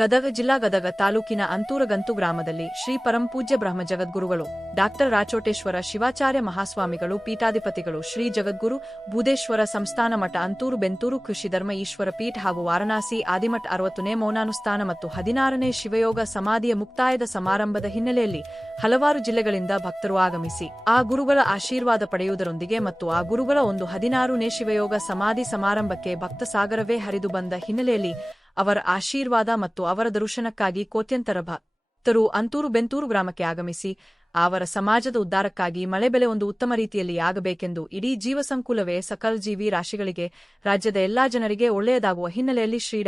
ಗದಗ ಜಿಲ್ಲಾ ಗದಗ ತಾಲೂಕಿನ ಅಂತೂರಗಂತು ಗ್ರಾಮದಲ್ಲಿ ಶ್ರೀ ಪರಂಪೂಜ್ಯ ಬ್ರಹ್ಮ ಜಗದ್ಗುರುಗಳು ಡಾಕ್ಟರ್ ರಾಚೋಟೇಶ್ವರ ಶಿವಾಚಾರ್ಯ ಮಹಾಸ್ವಾಮಿಗಳು ಪೀಠಾಧಿಪತಿಗಳು ಶ್ರೀ ಜಗದ್ಗುರು ಬೂದೇಶ್ವರ ಸಂಸ್ಥಾನ ಮಠ ಅಂತೂರು ಬೆಂತೂರು ಕೃಷಿ ಧರ್ಮ ಈಶ್ವರ ಪೀಠ ಹಾಗೂ ವಾರಣಾಸಿ ಆದಿಮಠ 60ನೇ ಮೌನಾನುಷ್ಠಾನ ಮತ್ತು 16ನೇ ಶಿವಯೋಗ ಸಮಾಧಿಯ ಮುಕ್ತಾಯದ ಸಮಾರಂಭದ ಹಿನ್ನೆಲೆಯಲ್ಲಿ ಹಲವಾರು ಜಿಲ್ಲೆಗಳಿಂದ ಭಕ್ತರು ಆಗಮಿಸಿ ಆ ಗುರುಗಳ ಆಶೀರ್ವಾದ ಪಡೆಯುವುದರೊಂದಿಗೆ ಮತ್ತು ಆ ಗುರುಗಳ ಒಂದು 16ನೇ ಶಿವಯೋಗ ಸಮಾಧಿ ಸಮಾರಂಭಕ್ಕೆ ಭಕ್ತ ಸಾಗರವೇ ಹರಿದು ಬಂದ ಹಿನ್ನೆಲೆಯಲ್ಲಿ ಅವರ ಆಶೀರ್ವಾದ ಮತ್ತು ಅವರ ದರ್ಶನಕ್ಕಾಗಿ ಕೋಟ್ಯಂತರ ಭಕ್ತರು ಅಂತೂರು ಬೆಂತೂರು ಗ್ರಾಮಕ್ಕೆ ಆಗಮಿಸಿ ಅವರ ಸಮಾಜದ ಉದ್ಧಾರಕ್ಕಾಗಿ ಮಳೆ ಬೆಲೆ ಒಂದು ಉತ್ತಮ ರೀತಿಯಲ್ಲಿ ಆಗಬೇಕೆಂದು ಇಡೀ ಜೀವಸಂಕುಲವೇ ಸಕಲ ಜೀವಿ ರಾಶಿಗಳಿಗೆ ರಾಜ್ಯದ ಎಲ್ಲಾ ಜನರಿಗೆ ಒಳ್ಳೆಯದಾಗುವ ಹಿನ್ನೆಲೆಯಲ್ಲಿ ಶ್ರೀ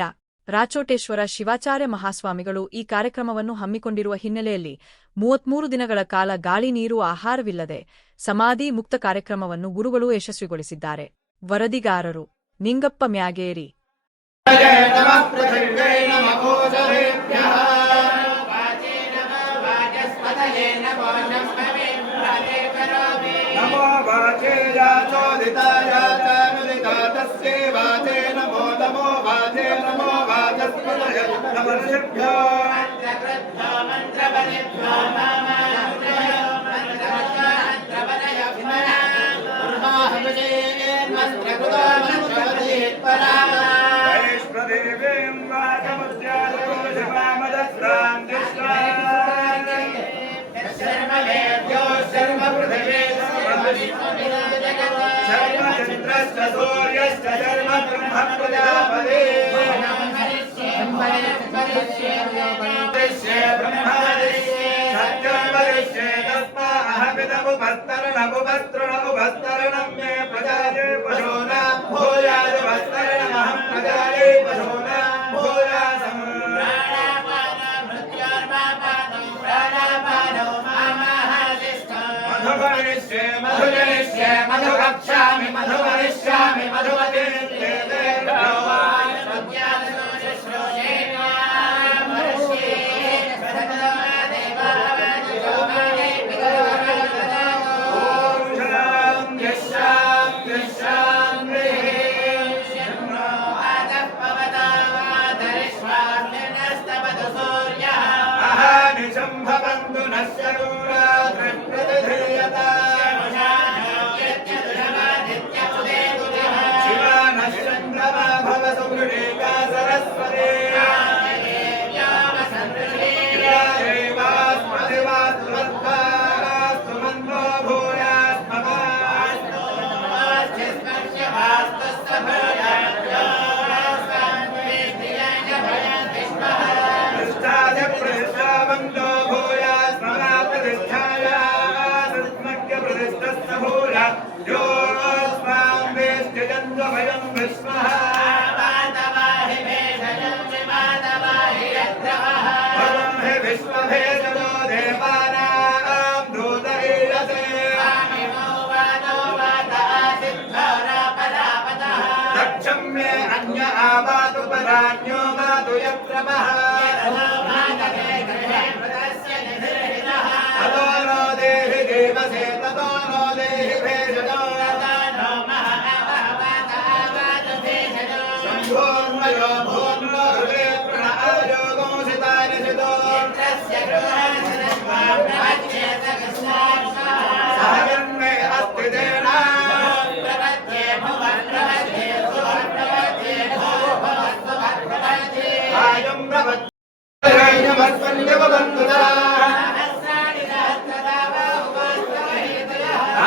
ರಾಚೋಟೇಶ್ವರ ಶಿವಾಚಾರ್ಯ ಮಹಾಸ್ವಾಮಿಗಳು ಈ ಕಾರ್ಯಕ್ರಮವನ್ನು ಹಮ್ಮಿಕೊಂಡಿರುವ ಹಿನ್ನೆಲೆಯಲ್ಲಿ 33 ದಿನಗಳ ಕಾಲ ಗಾಳಿ ನೀರು ಆಹಾರವಿಲ್ಲದೆ ಸಮಾಧಿ ಮುಕ್ತ ಕಾರ್ಯಕ್ರಮವನ್ನು ಗುರುಗಳು ಯಶಸ್ವಿಗೊಳಿಸಿದ್ದಾರೆ. ವರದಿಗಾರರು ನಿಂಗಪ್ಪ ಮ್ಯಾಗೇರಿ. नमो वाचे याचोदितायाचानुदितातस्ये वाचे नमो नमो वाचे नमो वाचस्पतये नमर्षिभ्यो मन्त्रकृभ्यो मन्त्रपदेभ्यो मामानन्द्रयो मन्त्रकृभ्यो मन्त्रकृतो मन्त्रपदेत्पराम वैष्णदेवीं वाचमुद्यालो शिवामदस्तां दिष्टान् शर्मवेद्यो शर्मपृथिवे शर्मचन्द्रश्च सूर्यश्च शर्म ब्रह्म प्रजापते सत्यं वदिष्ये तस्मा अहमिदमुपस्तरणमुपस्तरणमुपस्तरणं मे प्रजाये पशूनां भूयादुपस्तरणमहं प्रजाये पशूनां भूयासम् मधुवरिष्ये मधुजनिष्ये मधुभक्षामि मधुवरिष्यामि मधुवतिर्ते भवन्तु नश्य शिवानश्चन्द्रमा भव सुमृडेका सरस्वती देवास्मदिवास्मद्वास्तु मन्त्रो भूयास्मगास्मन्तो योस्मां वेष्टिजन्वभयं विस्मः मातवाहि भेषजं विमातवाहि यत्रवः भवं हि विश्वभेषजो देवानां दूतैरसे स्वामिनो वानो वातः सिद्धोरापरापतः दक्षं मे अन्य आवातु परान्यो वातु यत्रवः ततो नो देहि देवसे ततो नो देहि भेषजो शम्भोन्मयो भून्नो हृदे प्रणआयो गोंसितानि सितो सहजन्मे अस्ति तेना आयं प्रवद्यवन्यवबन्धुता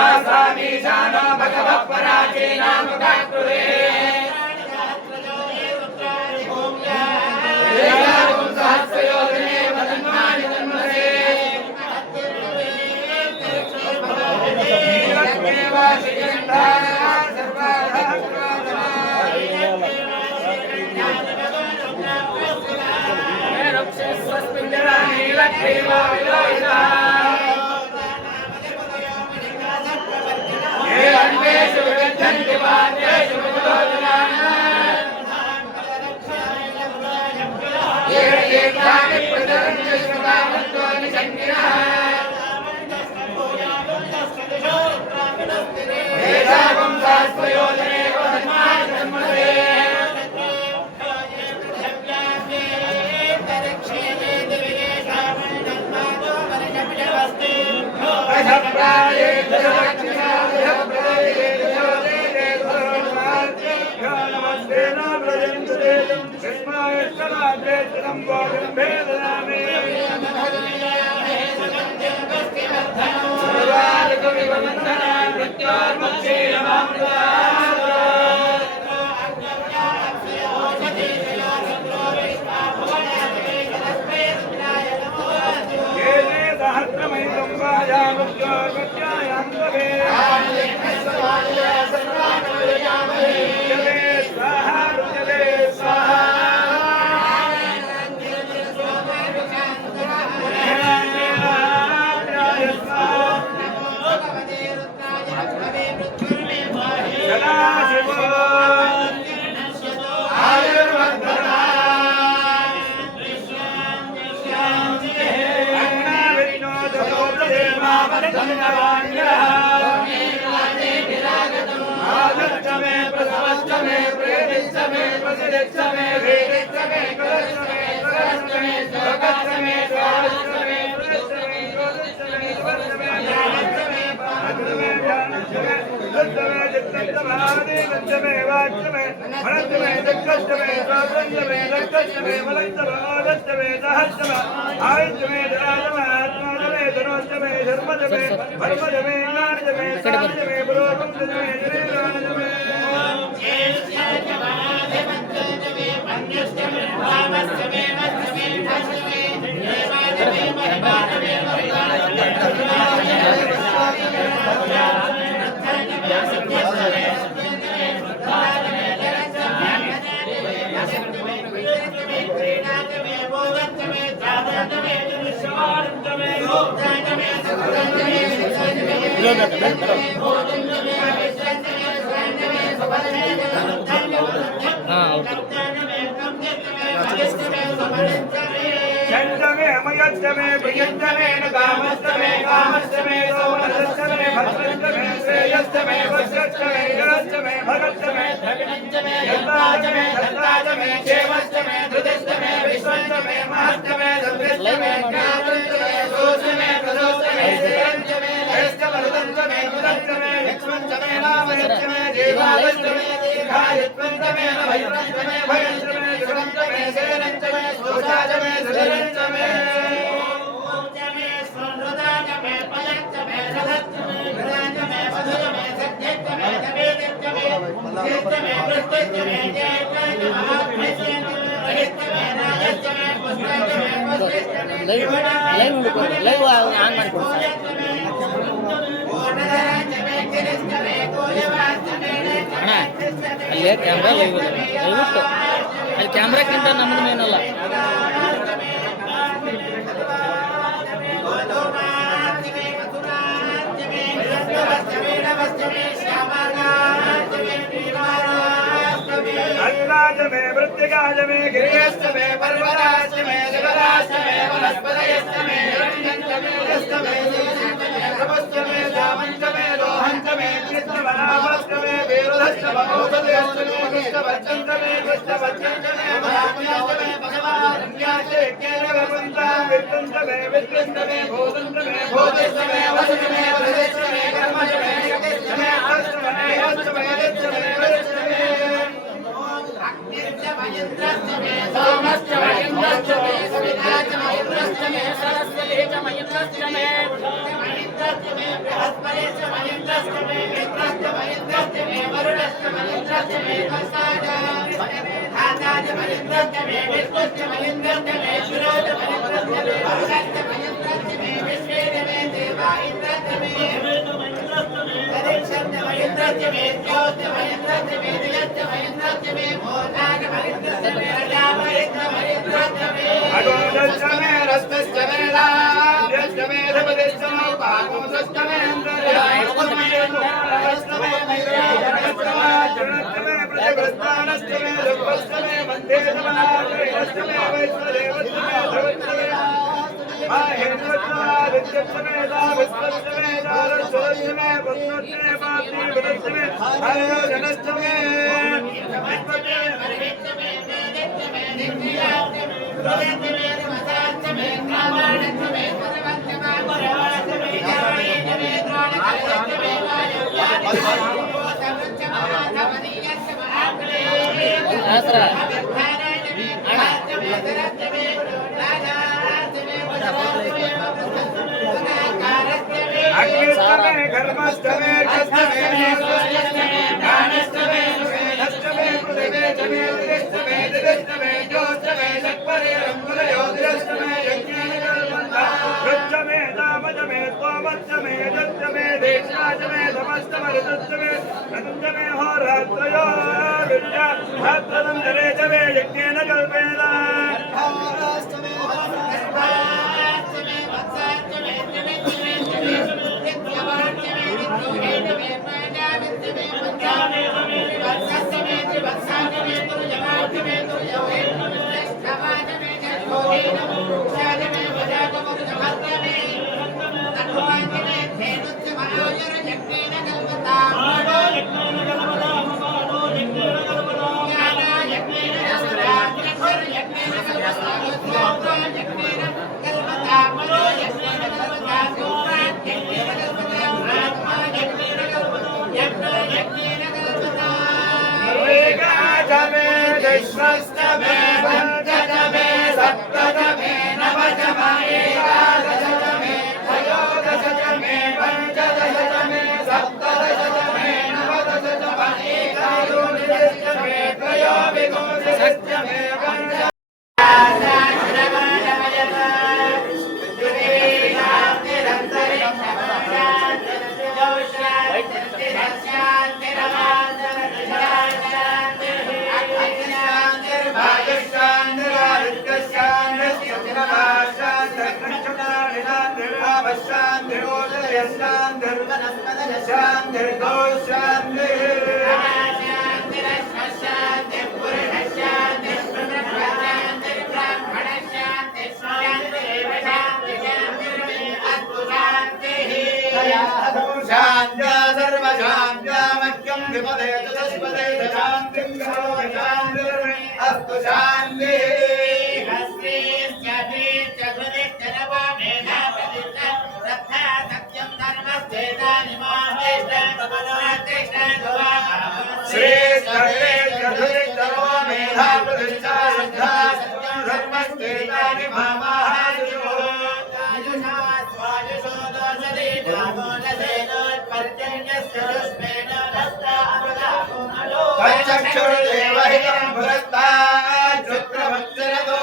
आसामीशानो भगवः पराचीनामुखाकृते सहस्रयोजने वदन्मानि जन्मसे चंदमे अमयस्तमे प्रियंतमे कामस्तमे कामस्तमे सोमनस्तमे भद्रस्तमे श्रेयस्तमे वज्रस्तमे जलस्तमे भगस्तमे धनंजमे यत्ताजमे धत्ताजमे क्षेमस्तमे धृतस्तमे विश्वस्तमे महस्तमे धव्यस्तमे ज्ञातस्तमे दोषमे प्रदोषमे श्रेयंजमे हस्तमे रुदंजमे मुदंजमे लक्ष्मणजमे नामयस्तमे देवालस्तमे दीर्घायत्वंजमे भयंजमे भयंजमे दुरंजमे सेनंजमे दोषाजमे धृतंजमे ओजमे स्वर्णदाजमे पयंजमे रथंजमे विराजमे मधुरमे सत्यंजमे धवेदंजमे जेतमे वृष्टिंजमे जयंजमे महात्म्यंजमे रहितमे राजंजमे पुष्टंजमे पुष्टिंजमे ಲೈವ್ ಆನ್ ಮಾಡ್ಕೊಡಿ ಅಣ್ಣ ಅಲ್ಲೇ ಕ್ಯಾಮ್ರಾ ಲೈವ್ ದಯವಿಟ್ಟು ಅಲ್ಲಿ ಕ್ಯಾಮ್ರಾಕ್ಕಿಂತ ನಮ್ದು ಮೇನಲ್ಲ अन्नाजमे वृत्तिकाजमे गिरियस्तमे पर्वताजमे जगदाजमे वनस्पतयस्तमे हिरण्यंजमे यस्तमे जयन्तमे नमस्तमे जामंजमे लोहंजमे कृष्णवनामस्तमे वीरधस्तमे औषधयस्तमे कृष्णवज्जंजमे कृष्णवज्जंजमे महात्म्याजमे भगवान्याचे केनवपुंता वित्तंजमे वित्तंजमे भूतंजमे भूतस्तमे वसुजमे वसुजमे कर्मजमे यज्ञजमे अस्तमे यस्तमे यज्जमे वरस्तमे मयन्द्रस्तमे सोमस्तमे इंद्रस्तमे सवितास्तमे इंद्रस्तमे सरस्वतीस्तमे इंद्रस्तमे मयन्द्रस्तमे बृहस्पतिस्तमे इंद्रस्तमे मित्रस्तमे इंद्रस्तमे वरुणस्तमे इंद्रस्तमे कसाजास्तमे धातास्तमे इंद्रस्तमे विष्णुस्तमे इंद्रस्तमे शिरोस्तमे इंद्रस्तमे भगस्तमे इंद्रस्तमे विश्वेस्तमे देवा इंद्रस्तमे दक्षस्तमे इंद्रस्तमे ज्योतिस्तमे इंद्रस्तमे दियस्तमे इंद्रस्तमे मोदास्तमे अगोदस्तमे रस्तस्तमे लाभ्यस्तमे धपतिस्तमे पागोदस्तमे अंतर्यास्तमे रस्तमे मैत्रास्तमे जनस्तमे प्रतिवृत्तानस्तमे दुःखस्तमे मध्येस्तमे त्रयस्तमे वैश्वदेवस्तमे धवस्तमे माहेन्द्रस्तमे विद्यस्तमे दाविस्तमे दारस्वस्तमे पुत्रस्तमे पात्रीवृतस्तमे आयोजनस्तमे कर्मस्तमे चस्तमे स्वस्तमे ज्ञानस्तमे स्वेदस्तमे पृथिवे चमे दिस्तमे दिस्तमे ज्योतिस्तमे चक्परे रंगुलयोतिस्तमे यज्ञेन कल्पन्ता रुच्चमे दामजमे त्वमच्चमे जच्चमे देशाचमे समस्तमे ऋतुच्चमे रतुच्चमे होरात्रयो विद्या भात्रदंतरे चमे यज्ञेन कल्पेना विश्वस्तमे पञ्चतमे सप्ततमे नवतमे एकादशतमे त्रयोदशतमे पञ्चदशतमे सप्तदशतमे नवदशतमे एकादशतमे त्रयोविंशतितमे अस्तु शान्ति चक्षुर्देवहितं पुरस्तात् शुक्रवत्सरतो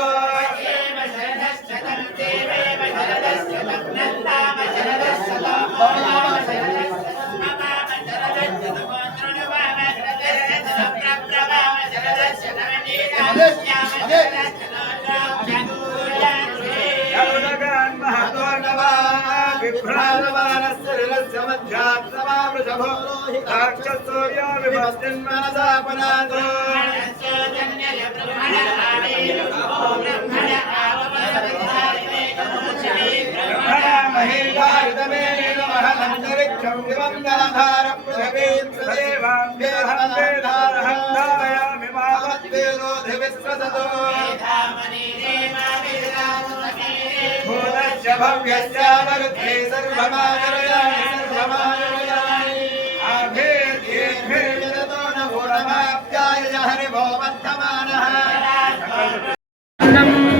भव्यस्यावरुद्धे सर्वमाजरयामि सर्वमाजरयामि आभेद्येभ्ये यतो न भूरमाप्याय हरिभो वर्धमानः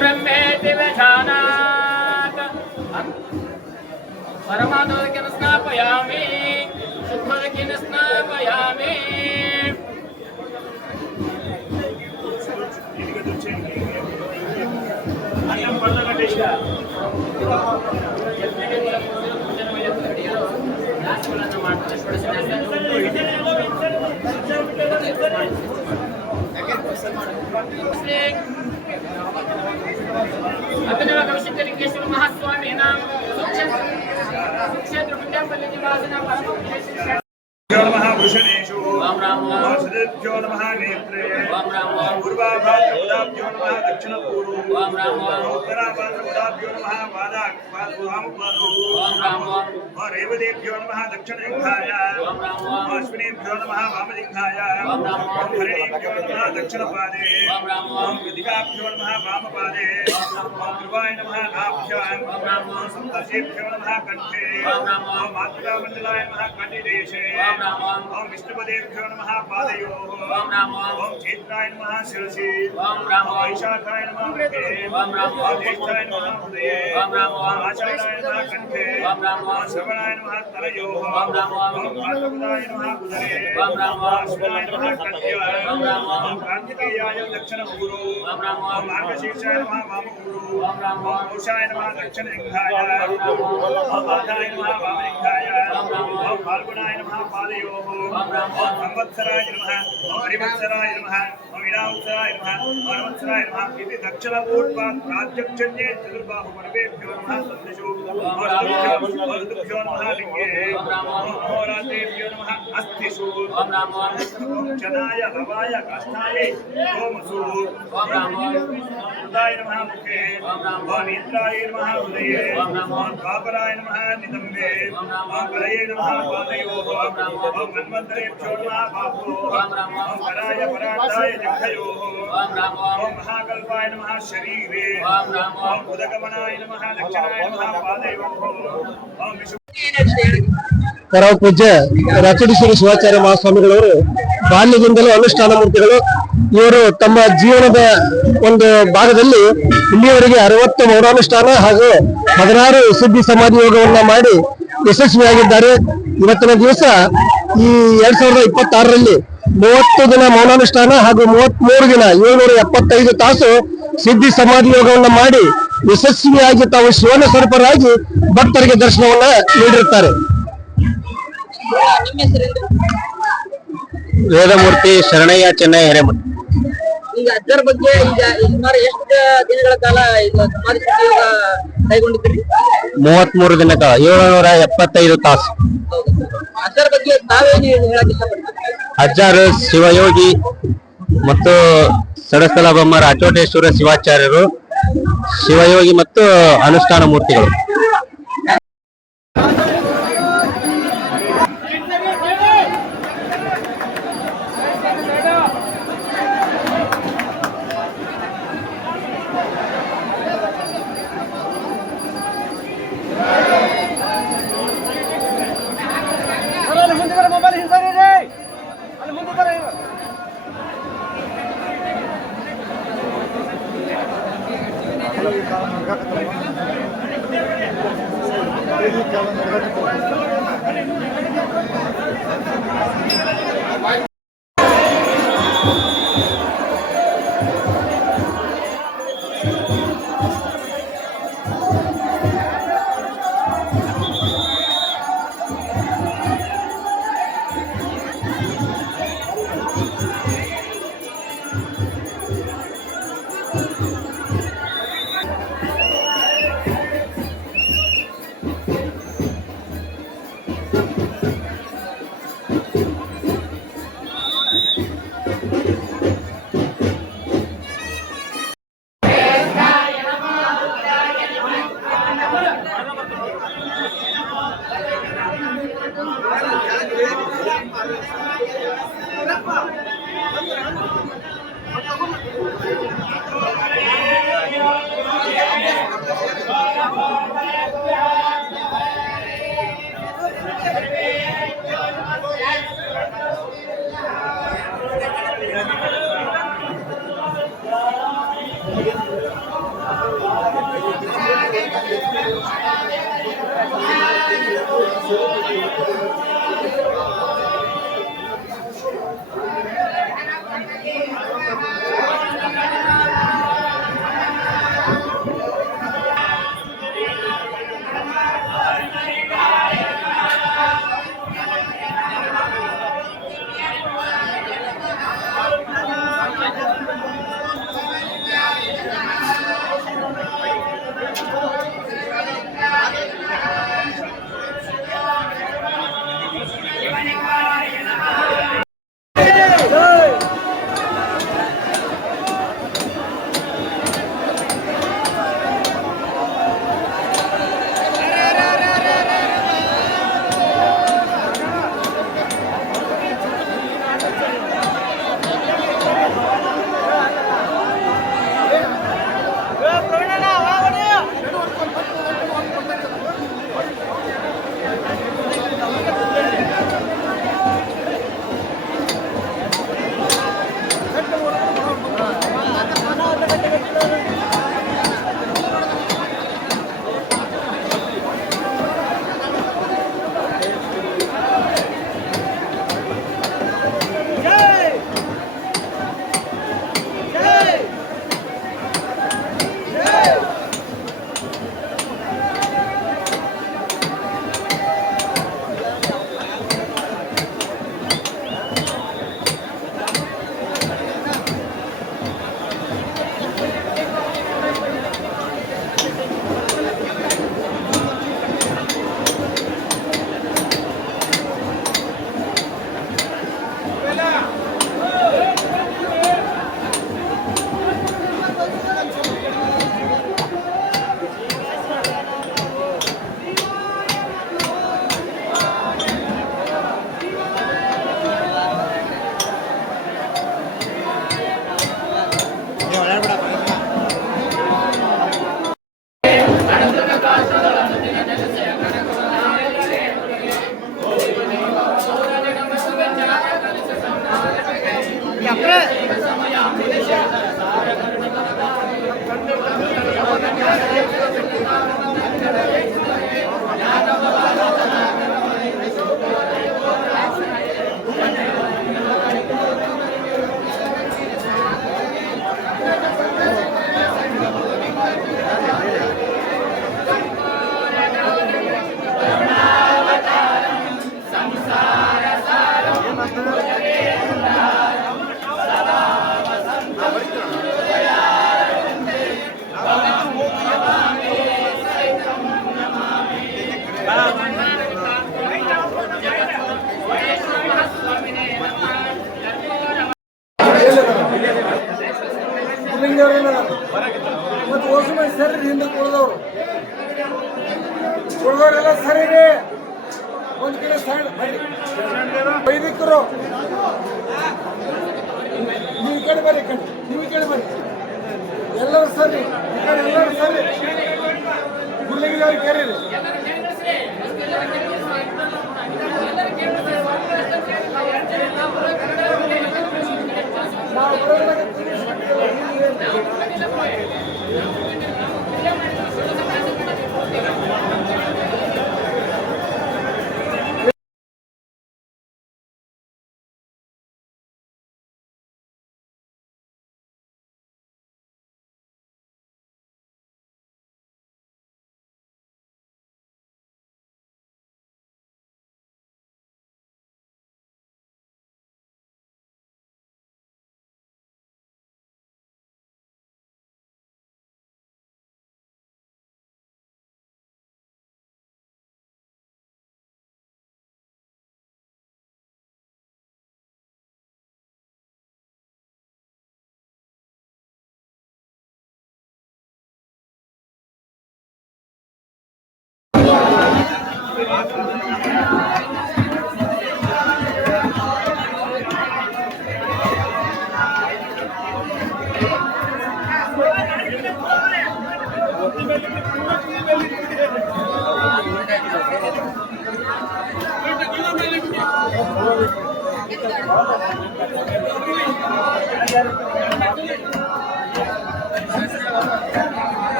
ब्रह्मेति विजानात् परमात्मकेन स्नापयामि शुद्धकेन स्नापयामि अभिनव कविशितलिंगेश्वर महास्वामीनां सुक्षेत्र पुण्यपल्ली निवासिनां परमपुरुषेषु महाभूषणेषु वासुदेभ्यो नमः नेत्रे पूर्वाभाद्रपदाभ्यो नमः दक्षिणपूर्व उत्तराभाद्रपदाभ्यो नमः वामपादो रेवदेभ्यो नमः दक्षिणजिह्वाय अश्विनेभ्यो नमः वामजिह्वाय हरिणेभ्यो नमः दक्षिणपादे कृतिकाभ्यो नमः वामपादे ध्रुवाय नमः नाभ्याम् सप्तर्षेभ्यो नमः कंठे मातृकामण्डलाय नमः कटिदेशे विष्णुपदेभ्यो नमः पादयोः ओम नमो ओम चेत्राय नमः शिरसि ओम नमो वैशाखाय नमः मुखे ओम नमो ज्येष्ठाय नमः हृदये ओम नमो आषाढाय नमः कंठे ओम नमो श्रवणाय नमः तलयोः ओम नमो भाद्रपदाय नमः उदरे ओम नमो अश्विनाय नमः कन्या ओम नमो कार्तिकेयाय दक्षिणपूर्व ओम नमो मार्गशीर्षाय नमः वामपूर्व ओम नमो उषाय नमः दक्षिणदिग्धाय ओम नमो आधाय नमः वामदिग्धाय ओम नमो फाल्गुनाय नमः पादयोः ओम नमो संवत्सराय नमः ओम हरिवत्सराय नमः ओम विनावत्सराय नमः ओम वनवत्सराय नमः इति दक्षिणपूर्वात् प्राच्यक्षण्ये चतुर्बाहुपर्वेभ्यो नमः सन्दिशो ऋतुभ्यो नमः लिङ्गे ओम नमो अहोरात्रेभ्यो नमः अस्तिषु ओम नमो चनाय रवाय काष्ठाय गोमसु ओम नमो हृदाय नमः मुखे ओम नमो नेत्राय नमः हृदये ओम नमो पापराय नमः नितम्बे ओम नमो कलये नमः पादयोः ओम नमो मन्वन्तरेभ्यो नमः बाहो ओम नमो पराय परार्थाय जग्धयोः ओम नमो महाकल्पाय नमः शरीरे ओम नमो उदगमनाय नमः दक्षिणाय नमः पादयोः ओम ಪರಮ ಪೂಜ್ಯ ರಾಚೋಟೇಶ್ವರ ಶಿವಾಚಾರ್ಯ ಮಹಾಸ್ವಾಮಿಗಳವರು ಬಾಲ್ಯದಿಂದಲೂ ಅನುಷ್ಠಾನ ಮೂರ್ತಿಗಳು. ಇವರು ತಮ್ಮ ಜೀವನದ ಒಂದು ಭಾಗದಲ್ಲಿ ಇಲ್ಲಿಯವರೆಗೆ 60 ಮೌನಾನುಷ್ಠಾನ ಹಾಗೂ 16 ಸಿದ್ಧಿ ಸಮಾಧಿ ಯೋಗವನ್ನ ಮಾಡಿ ಯಶಸ್ವಿಯಾಗಿದ್ದಾರೆ. ಇವತ್ತಿನ ದಿವಸ ಈ 2026ರಲ್ಲಿ 30 ದಿನ ಮೌನಾನುಷ್ಠಾನ ಹಾಗೂ 33 ದಿನ 775 ತಾಸು ಸಿದ್ಧಿ ಸಮಾಧಿ ಯೋಗವನ್ನ ಮಾಡಿ ಯಶಸ್ವಿಯಾಗಿ ತಾವು ಶಿವನ ಸ್ವರೂಪರಾಗಿ ಭಕ್ತರಿಗೆ ದರ್ಶನವನ್ನ ನೀಡಿರುತ್ತಾರೆ. ವೇದಮೂರ್ತಿ ಶರಣಯ್ಯ ಚೆನ್ನೈ ಹಿರೇಮಠ. ಈಗ ಅಜ್ಜರ ಬಗ್ಗೆ ಈಗ ಸುಮಾರು ಎಷ್ಟು ದಿನಗಳ ಕಾಲ ಇದು ಸಮಾಧಿ ಸ್ಥಿತಿ ಯೋಗ ಕೈಗೊಂಡಿದ್ದೀರಿ? 33 ದಿನ ಕಾಲ 775 ತಾಸು. ಅಜ್ಜರ ಬಗ್ಗೆ ತಾವೇನು ಹೇಳಕ್ ಇಷ್ಟಪಡ್ತೀರಿ? ಅಜ್ಜಾರು ಶಿವಯೋಗಿ ಮತ್ತು ಸಡಸ್ಥಲ ಬೊಮ್ಮ ರಾಚೋಟೇಶ್ವರ ಶಿವಾಚಾರ್ಯರು ಶಿವಯೋಗಿ ಮತ್ತು ಅನುಷ್ಠಾನ ಮೂರ್ತಿಗಳು. ಮತ್ತು ಓಸುಮ ಸರಿ ಹಿಂದೆ ಕುಳಿದವರು ಕುಳಿದವರೆಲ್ಲ ಸರಿ ರೀ. ಒಂದ್ ಕಡೆ ಸೈಡ್ ವೈದಿಕರು ನೀವು ಈ ಕಡೆ ಬರ್ರಿ, ಕಡೆ ನೀವು ಈ ಕಡೆ ಬರ್ರಿ, ಎಲ್ಲರೂ ಸರಿ ಈ ಕಡೆ ಎಲ್ಲರೂ ಸರಿ. ಗುರುಲಿಂಗದವ್ರಿಗೆ ಕರೀರಿ. ನಾವು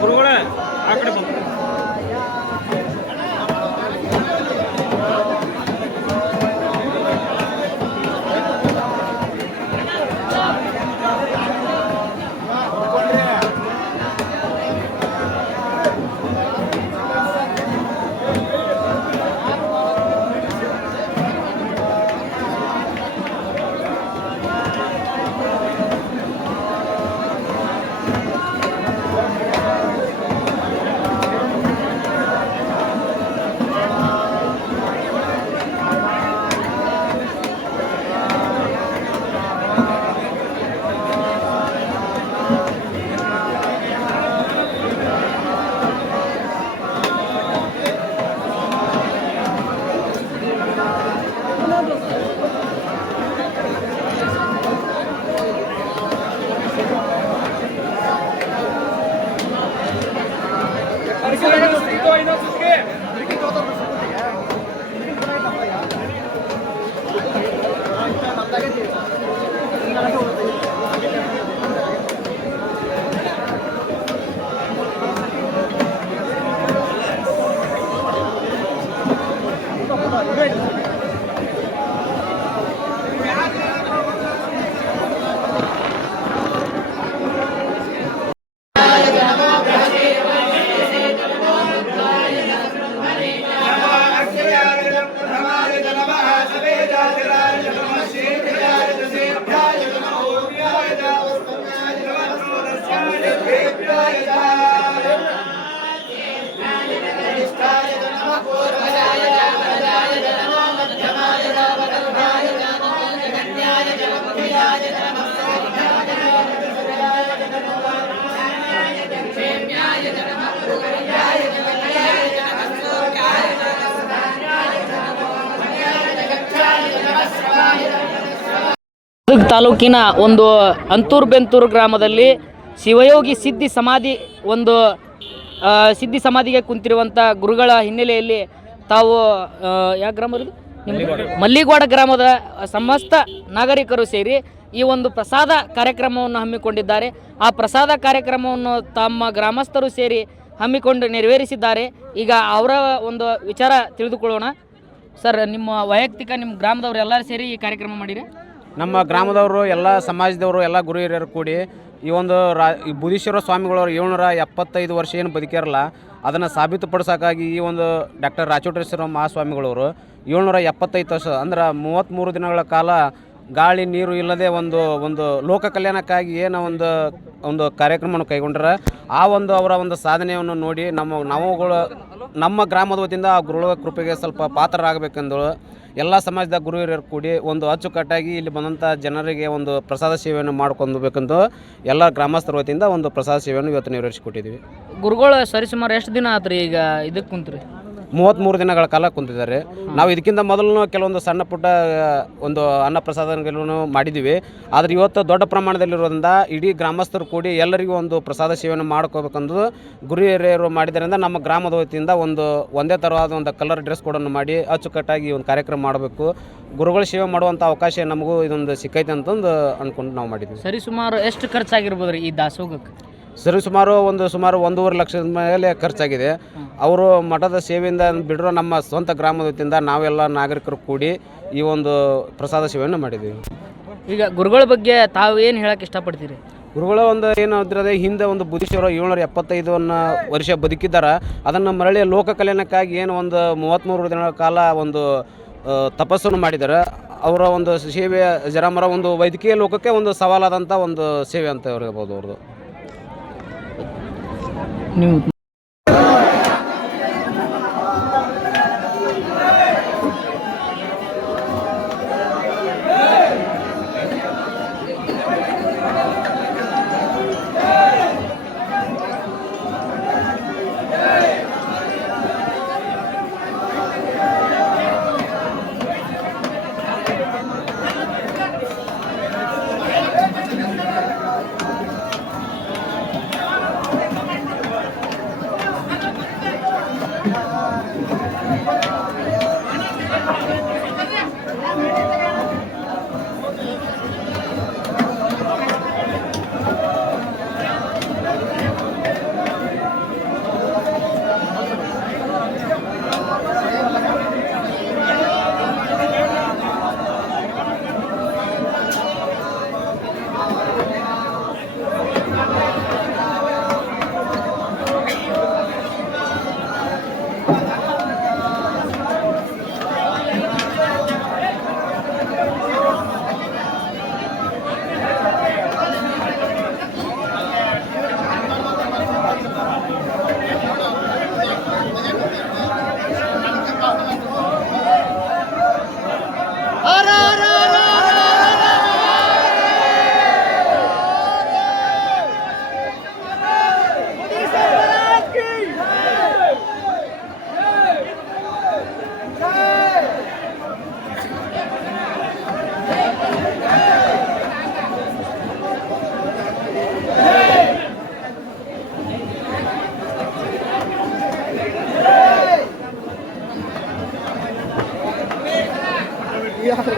ಗುರುಗಳ ಆ ಕಡೆ ಬಂದು ತಾಲೂಕಿನ ಒಂದು ಅಂತೂರು ಬೆಂತೂರು ಗ್ರಾಮದಲ್ಲಿ ಶಿವಯೋಗಿ ಸಿದ್ಧಿ ಸಮಾಧಿ ಒಂದು ಸಿದ್ಧಿ ಸಮಾಧಿಗೆ ಕುಂತಿರುವಂಥ ಗುರುಗಳ ಹಿನ್ನೆಲೆಯಲ್ಲಿ ತಾವು ಯಾವ ಗ್ರಾಮ ಇರೋದು ಮಲ್ಲಿಗೌಡ ಗ್ರಾಮದ ಸಮಸ್ತ ನಾಗರಿಕರು ಸೇರಿ ಈ ಒಂದು ಪ್ರಸಾದ ಕಾರ್ಯಕ್ರಮವನ್ನು ಹಮ್ಮಿಕೊಂಡಿದ್ದಾರೆ. ಆ ಪ್ರಸಾದ ಕಾರ್ಯಕ್ರಮವನ್ನು ತಮ್ಮ ಗ್ರಾಮಸ್ಥರು ಸೇರಿ ಹಮ್ಮಿಕೊಂಡು ನೆರವೇರಿಸಿದ್ದಾರೆ. ಈಗ ಅವರ ಒಂದು ವಿಚಾರ ತಿಳಿದುಕೊಳ್ಳೋಣ. ಸರ್, ನಿಮ್ಮ ವೈಯಕ್ತಿಕ ನಿಮ್ಮ ಗ್ರಾಮದವರು ಎಲ್ಲರೂ ಸೇರಿ ಈ ಕಾರ್ಯಕ್ರಮ ಮಾಡಿರಿ? ನಮ್ಮ ಗ್ರಾಮದವರು ಎಲ್ಲ ಸಮಾಜದವರು ಎಲ್ಲ ಗುರು ಹಿರಿಯರು ಕೂಡಿ ಈ ಒಂದು ಈ ಬುಧೀಶ್ವರ ಸ್ವಾಮಿಗಳವರು 775 ವರ್ಷ ಏನು ಬದುಕಿರಲ್ಲ ಅದನ್ನು ಸಾಬೀತುಪಡಿಸೋಕ್ಕಾಗಿ ಈ ಒಂದು ಡಾಕ್ಟರ್ ರಾಚೋಟೇಶ್ವರ ಮಹಾಸ್ವಾಮಿಗಳವರು 775 ವರ್ಷ ಅಂದ್ರೆ 33 ದಿನಗಳ ಕಾಲ ಗಾಳಿ ನೀರು ಇಲ್ಲದೆ ಒಂದು ಲೋಕ ಕಲ್ಯಾಣಕ್ಕಾಗಿ ಏನೋ ಒಂದು ಕಾರ್ಯಕ್ರಮವನ್ನು ಕೈಗೊಂಡ್ರೆ ಆ ಒಂದು ಅವರ ಒಂದು ಸಾಧನೆಯನ್ನು ನೋಡಿ ನಮ್ಮ ಗ್ರಾಮದ ವತಿಯಿಂದ ಆ ಗುರುಗಳ ಕೃಪೆಗೆ ಸ್ವಲ್ಪ ಪಾತ್ರರಾಗಬೇಕೆಂದು ಎಲ್ಲ ಸಮಾಜದ ಗುರು ಹಿರಿಯರು ಕೂಡಿ ಒಂದು ಅಚ್ಚುಕಟ್ಟಾಗಿ ಇಲ್ಲಿ ಬಂದಂಥ ಜನರಿಗೆ ಒಂದು ಪ್ರಸಾದ ಸೇವೆಯನ್ನು ಮಾಡ್ಕೊಬೇಕೆಂದು ಎಲ್ಲ ಗ್ರಾಮಸ್ಥರ ವತಿಯಿಂದ ಒಂದು ಪ್ರಸಾದ ಸೇವೆಯನ್ನು ಇವತ್ತು ನೆರವೇರಿಸಿಕೊಟ್ಟಿದ್ದೀವಿ. ಗುರುಗಳು ಸರಿಸುಮಾರು ಎಷ್ಟು ದಿನ ಆತ್ರಿ ಈಗ ಇದಕ್ಕೆ ಕುಂತ್ರಿ? 33 ದಿನಗಳ ಕಾಲ ಕುಂತಿದ್ದಾರೆ. ನಾವು ಇದಕ್ಕಿಂತ ಮೊದಲು ಕೆಲವೊಂದು ಸಣ್ಣ ಪುಟ್ಟ ಒಂದು ಅನ್ನ ಪ್ರಸಾದಗಳನ್ನು ಮಾಡಿದ್ದೀವಿ. ಆದರೆ ಇವತ್ತು ದೊಡ್ಡ ಪ್ರಮಾಣದಲ್ಲಿರೋದ್ರಿಂದ ಇಡೀ ಗ್ರಾಮಸ್ಥರು ಕೂಡಿ ಎಲ್ಲರಿಗೂ ಒಂದು ಪ್ರಸಾದ ಸೇವೆಯನ್ನು ಮಾಡ್ಕೋಬೇಕಂದು ಗುರು ಹಿರಿಯರು ಮಾಡಿದ್ದರಿಂದ ನಮ್ಮ ಗ್ರಾಮದ ವತಿಯಿಂದ ಒಂದೇ ಥರವಾದ ಒಂದು ಕಲರ್ ಡ್ರೆಸ್ ಕೋಡನ್ನು ಮಾಡಿ ಅಚ್ಚುಕಟ್ಟಾಗಿ ಒಂದು ಕಾರ್ಯಕ್ರಮ ಮಾಡಬೇಕು, ಗುರುಗಳ ಸೇವೆ ಮಾಡುವಂಥ ಅವಕಾಶ ನಮಗೂ ಇದೊಂದು ಸಿಕ್ಕೈತೆ ಅಂತಂದು ಅಂದ್ಕೊಂಡು ನಾವು ಮಾಡಿದ್ವಿ. ಸರಿಸುಮಾರು ಎಷ್ಟು ಖರ್ಚಾಗಿರ್ಬೋದು ರೀ ಈ ದಾಸೋಗಕ್ಕೆ? ಸುಮಾರು 1.5 ಲಕ್ಷದ ಮೇಲೆ ಖರ್ಚಾಗಿದೆ. ಅವರು ಮಠದ ಸೇವೆಯಿಂದ ಬಿಡರೋ ನಮ್ಮ ಸ್ವಂತ ಗ್ರಾಮದ ವತಿಯಿಂದ ನಾವೆಲ್ಲ ನಾಗರಿಕರು ಕೂಡಿ ಈ ಒಂದು ಪ್ರಸಾದ ಸೇವೆಯನ್ನು ಮಾಡಿದ್ದೀವಿ. ಈಗ ಗುರುಗಳ ಬಗ್ಗೆ ತಾವು ಏನು ಹೇಳಕ್ಕೆ ಇಷ್ಟಪಡ್ತೀರಿ? ಗುರುಗಳ ಒಂದು ಏನು ಇದ್ರದೆ ಹಿಂದೆ ಒಂದು ಬುಧೀಶ್ವರ 775 ವರ್ಷ ಬದುಕಿದ್ದಾರೆ. ಅದನ್ನು ಮರಳಿ ಲೋಕ ಕಲ್ಯಾಣಕ್ಕಾಗಿ ಏನು ಒಂದು 33 ದಿನಗಳ ಕಾಲ ಒಂದು ತಪಸ್ಸನ್ನು ಮಾಡಿದ್ದಾರೆ. ಅವರ ಒಂದು ಸೇವೆ ಜರಾಮರ ಒಂದು ವೈದ್ಯಕೀಯ ಲೋಕಕ್ಕೆ ಒಂದು ಸವಾಲಾದಂಥ ಒಂದು ಸೇವೆ ಅಂತ ಹೇಳ್ಬೋದು ಅವ್ರದ್ದು. ನೀವು समस्त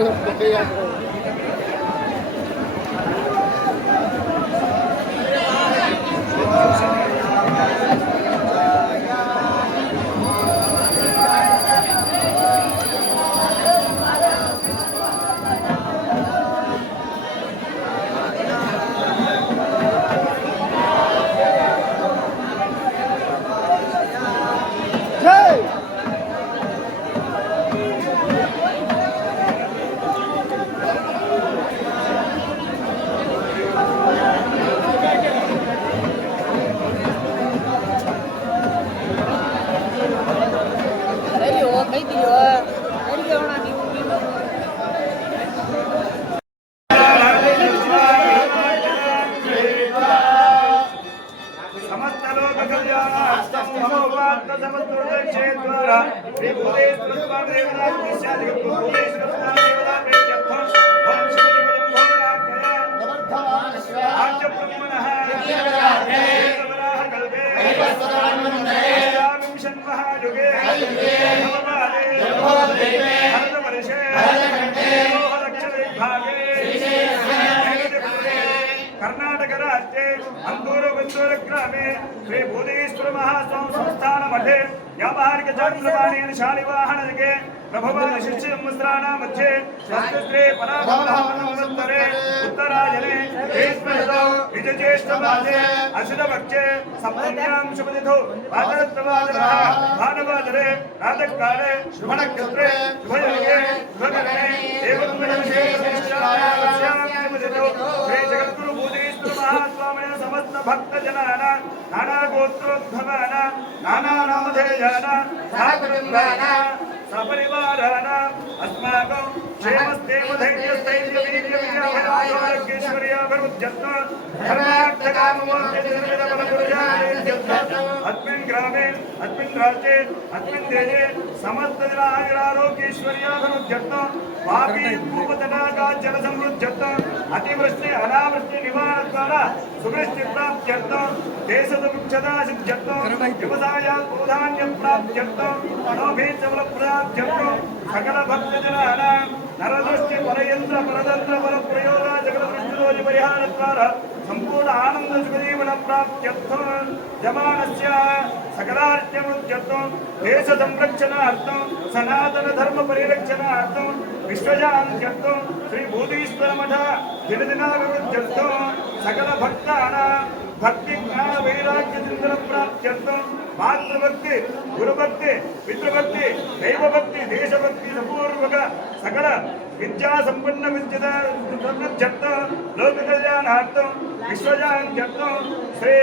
ब्रह्मणः वेदवराह कल्पे अष्टाविंशन्वः युगे नवपादे भरतवर्षे लोहलक्षविभागे कर्नाटक राज्ये अंदूर ग्रामे श्री भूदेश्वर महास्वामी संस्थान मठे व्यावहारिक चातुर्वाणीन शालिवाहनके प्रभवान शिष्य संवत्सराणां मध्ये शास्त्रे पराभवनावन्तरे उत्तरायणे हेस्मृतौ विजयज्येष्ठमासे असितपक्षे सप्तम्यां शुभतिथौ भाद्रपदवादनः भानुवासरे प्रातःकाले शुभनक्षत्रे शुभयोगे शुभकरणे एवं विशेषविशिष्टायां शुभतिथौ श्री जगद्गुरु भूदेश्वर महास्वामिनः समस्त भक्तजनानां नाना गोत्रोद्भवानां नाना नामधेयानां साकुटुम्बानां सपरिवाराणां अस्माकं क्षेमस्थैर्यवीर्यवीर्यवीर्याभयारोग्यैश्वर्याभिवृद्ध्यर्थं धर्मार्थकाममोक्षनिर्मितफलपुरुषार्थं अस्मिन् ग्रामे अस्मिन् राज्ये अस्मिन् देशे समस्तजनायुरारोग्यैश्वर्याभिवृद्ध्यर्थं पापी भूपतनागाजलसमृद्ध्यर्थं अतिवृष्टि अनावृष्टि निवारणद्वारा सुवृष्टिप्राप्त्यर्थं देशसमुक्षता सिद्ध्यर्थं व्यवसायात् प्राप्त्यर्थं मनोभीचफलप्राप्त्यर्थं सकल भक्तजनानां नरदृष्टि परयंत्र परतंत्र परप्रयोग जगदृष्टिदोष परिहारद्वारा संपूर्ण आनंद सुखजीवन प्राप्त्यर्थं जमानस्य सकलार्त्यमुच्यर्थं देश संरक्षणार्थं सनातन धर्म परिरक्षणार्थं विश्वशान्त्यर्थं श्री भूदेश्वर मठ दिनदिनाभिवृद्ध्यर्थं सकल भक्तानां भक्ति ज्ञान वैराग्य चिंतन प्राप्त्यर्थं मातृभक्ति गुरुभक्ति पितृभक्ति दैवभक्ति देशभक्ति संपूर्वक सकल विद्या संपन्न विद्युत लोक कल्याणार्थं विश्वशान्त्यर्थं श्री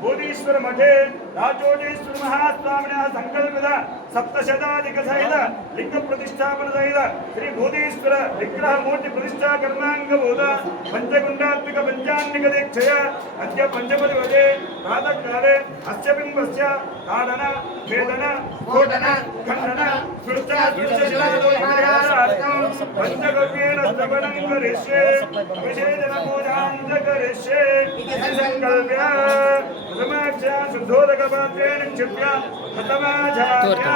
भूदेश्वर मठे राजोजेश्वर महास्वामिनः संकल्पित सप्तशताधिक सहित लिंग प्रतिष्ठापन सहित श्री भूदेश्वर विग्रह मूर्ति प्रतिष्ठा कर्मांगभूत पंचकुंडात्मक पंचान्निक दीक्षया अद्य पंचमदिवसे प्रातःकाले अस्य बिम्बस्य ताडन वेदन घोटन खण्डन सृष्टादृश्यशिलादोषपरिहारार्थं पंचगव्येन स्तवनं करिष्ये विशेषण पूजां च करिष्ये इति संकल्प्य समाख्या शुद्धोदकपात्रेण क्षिप्य प्रथमाचार्य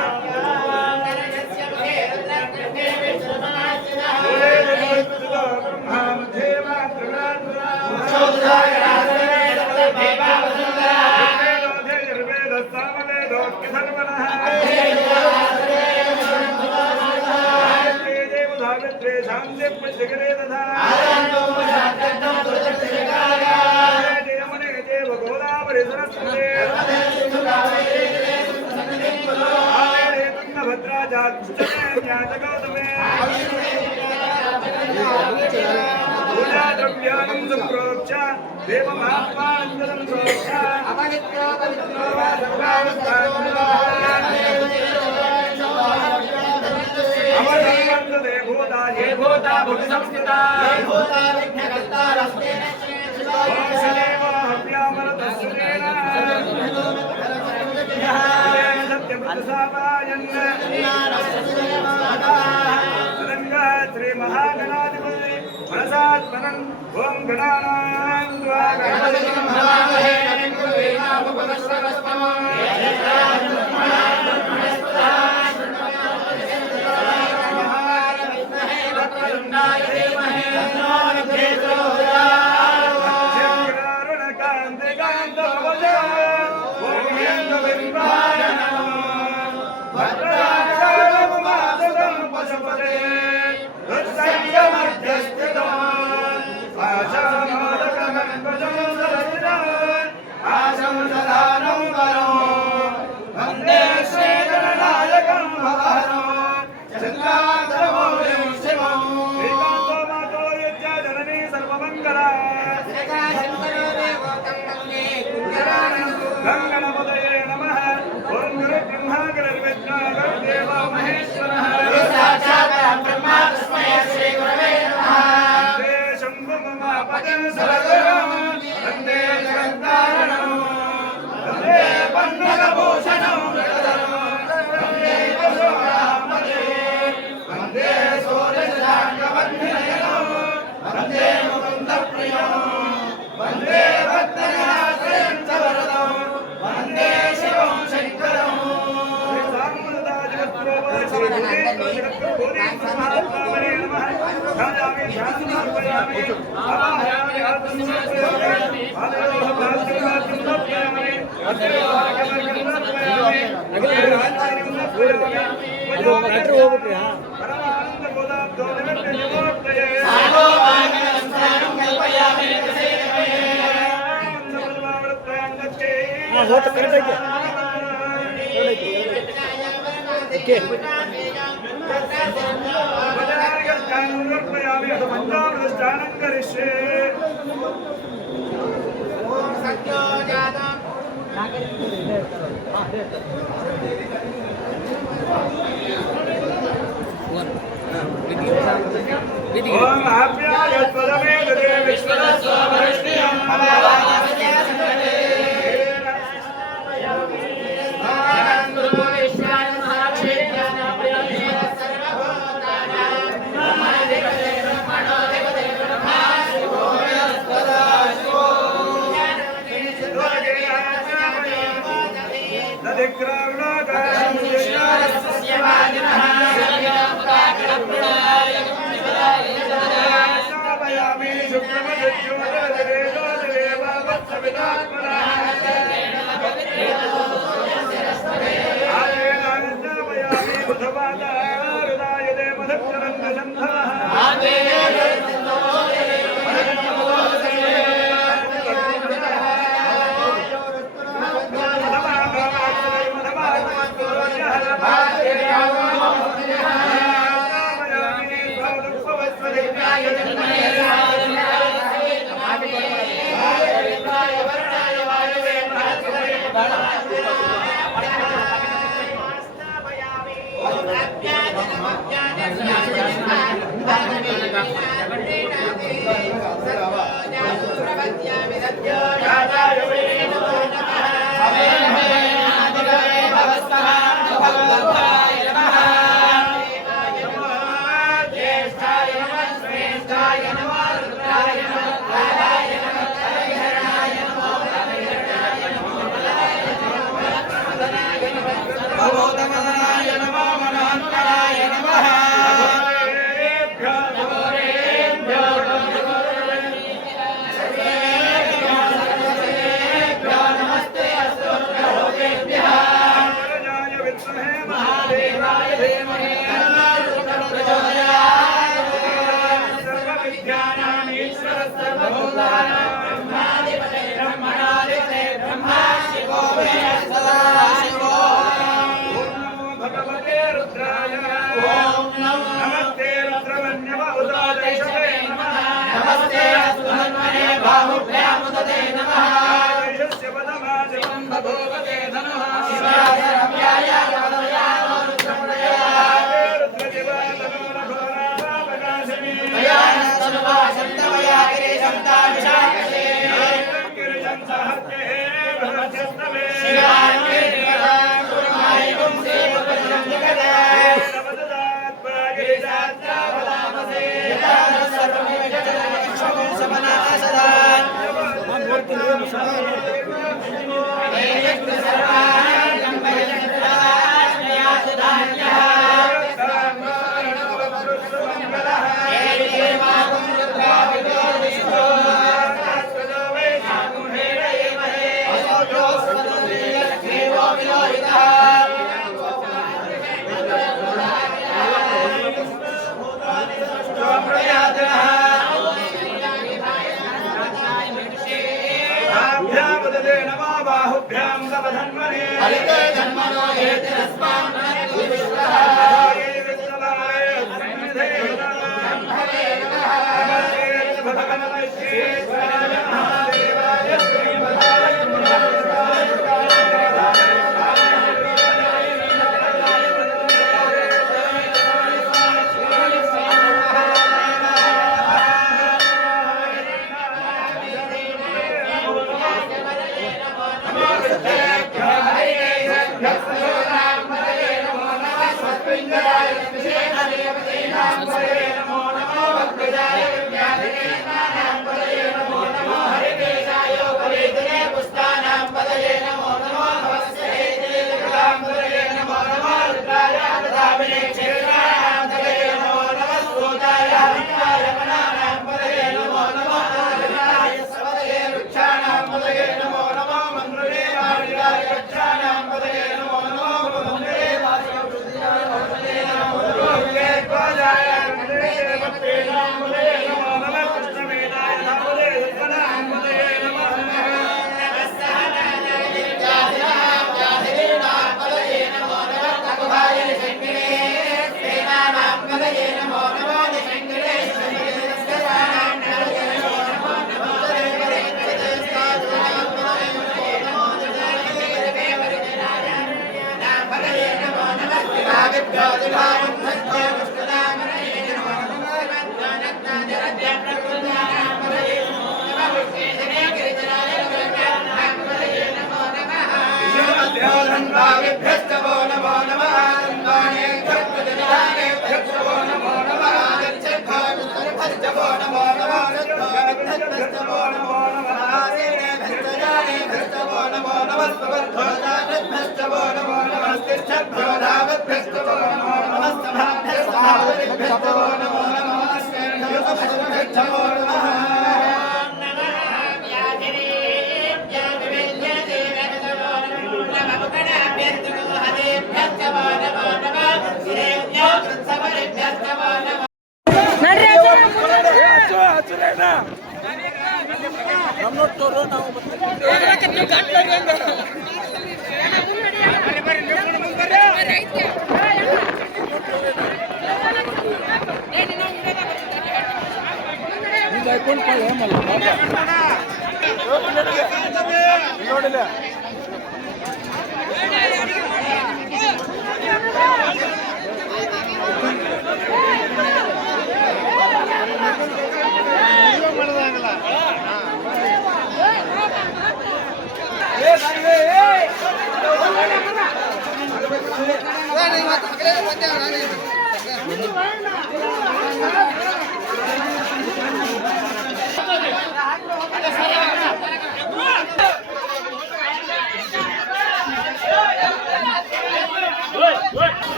पूजाद्रव्याणं सम्प्रोक्ष्य देवमात्मानन्दं प्रोक्ष्य अपवित्रो पवित्रो वा अमरवर्तते भूता ये भूता भुवि संस्थिता ये भूता विघ्नकर्तारस्तेन श्रीदेवाहव्यामरतस्तेन सत्यमृतसापायन् श्री महागणाधिपति मनसात्मनं ओम गणानां त्वा गणपतिं हवामहे कविं कुर्वीनामुपमश्रवस्तमम् महारविद्महे धीमहि तन्नो विद्युत् प्रचोदयात् ओम हेन्दुबिम्बाय नमः भद्राकालमुमासदं पशुपते वंदे श्रीगणनायकं भवानो चन्द्रान्तरमौलिं शिवं श्रीकान्तो मातो यज्ञ जननी सर्वमङ्गला गङ्गणपतये नमः ॐ गुरुब्रह्मा गुरुर्विष्णु गुरुर्देवो महेश्वरः साक्षात् ब्रह्मा तस्मै श्रीगुरवे नमः वन्दे शम्भुमहापतिं सरगुरुं वन्दे जगत्कारणं वन्दे पन्नगभूषणं वन्दे वसुरामते वन्दे सूर्यशाङ्गवन्निनयनं वन्दे मुकुन्दप्रियं वन्दे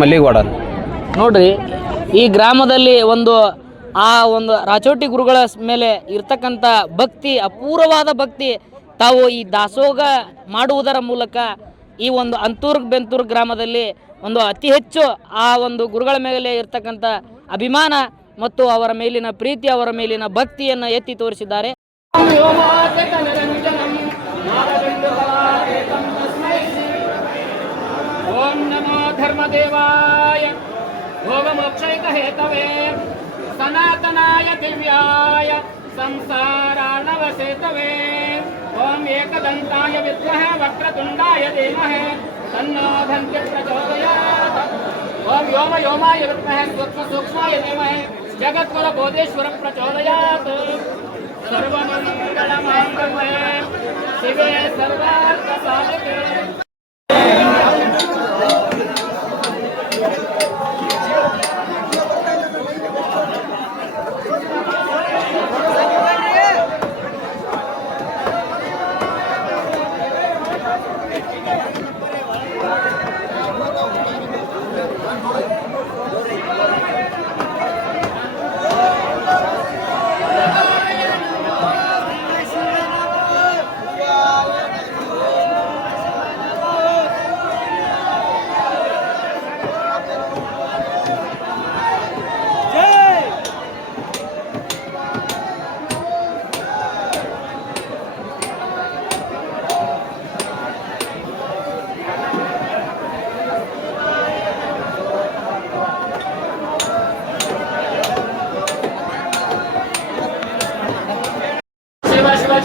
ಮಲ್ಲಿಗೌಡ. ನೋಡ್ರಿ, ಈ ಗ್ರಾಮದಲ್ಲಿ ಒಂದು ರಾಚೋಟಿ ಗುರುಗಳ ಮೇಲೆ ಇರ್ತಕ್ಕಂಥ ಭಕ್ತಿ, ಅಪೂರ್ವವಾದ ಭಕ್ತಿ, ತಾವು ಈ ದಾಸೋಗ ಮಾಡುವುದರ ಮೂಲಕ ಈ ಒಂದು ಅಂತೂರು ಬೆಂತೂರು ಗ್ರಾಮದಲ್ಲಿ ಒಂದು ಅತಿ ಹೆಚ್ಚು ಆ ಒಂದು ಗುರುಗಳ ಮೇಲೆ ಇರ್ತಕ್ಕಂಥ ಅಭಿಮಾನ ಮತ್ತು ಅವರ ಮೇಲಿನ ಪ್ರೀತಿ, ಅವರ ಮೇಲಿನ ಭಕ್ತಿಯನ್ನು ಎತ್ತಿ ತೋರಿಸಿದ್ದಾರೆ. ಓಂ ನಮೋ ಧರ್ಮದೇವಾಯ ಭೋಗಮೋಕ್ಷೈಕ ಹೇತವೇ ಸನಾತನಾಯ ದಿವ್ಯಾಯ ಸಂಸಾರಾರ್ಣವಸೇತವೇ ಓಂ ಏಕದಂತಾಯ ವಿದ್ಮಹೇ ವಕ್ರತುಂಡಾಯ ಧೀಮಹಿ ತನ್ನೋ ಧನ್ಯ ಪ್ರಚೋದಯಾತ್ ಓಂ ವ್ಯೋಮ ವ್ಯೋಮಾಯ ವಿದ್ಮಹೇ ಸೂಕ್ಷ್ಮ ಸೂಕ್ಷ್ಮಾಯ ಧೀಮಹಿ ಜಗದ್ಗುರು ಬೋಧೇಶ್ವರ ಪ್ರಚೋದಯಾತ್ ಸರ್ವಮಂಗಳಮಾಂಗಲ್ಯೇ ಶಿವೆ ಸರ್ವಾರ್ಥ ಸಾಧಕೆ.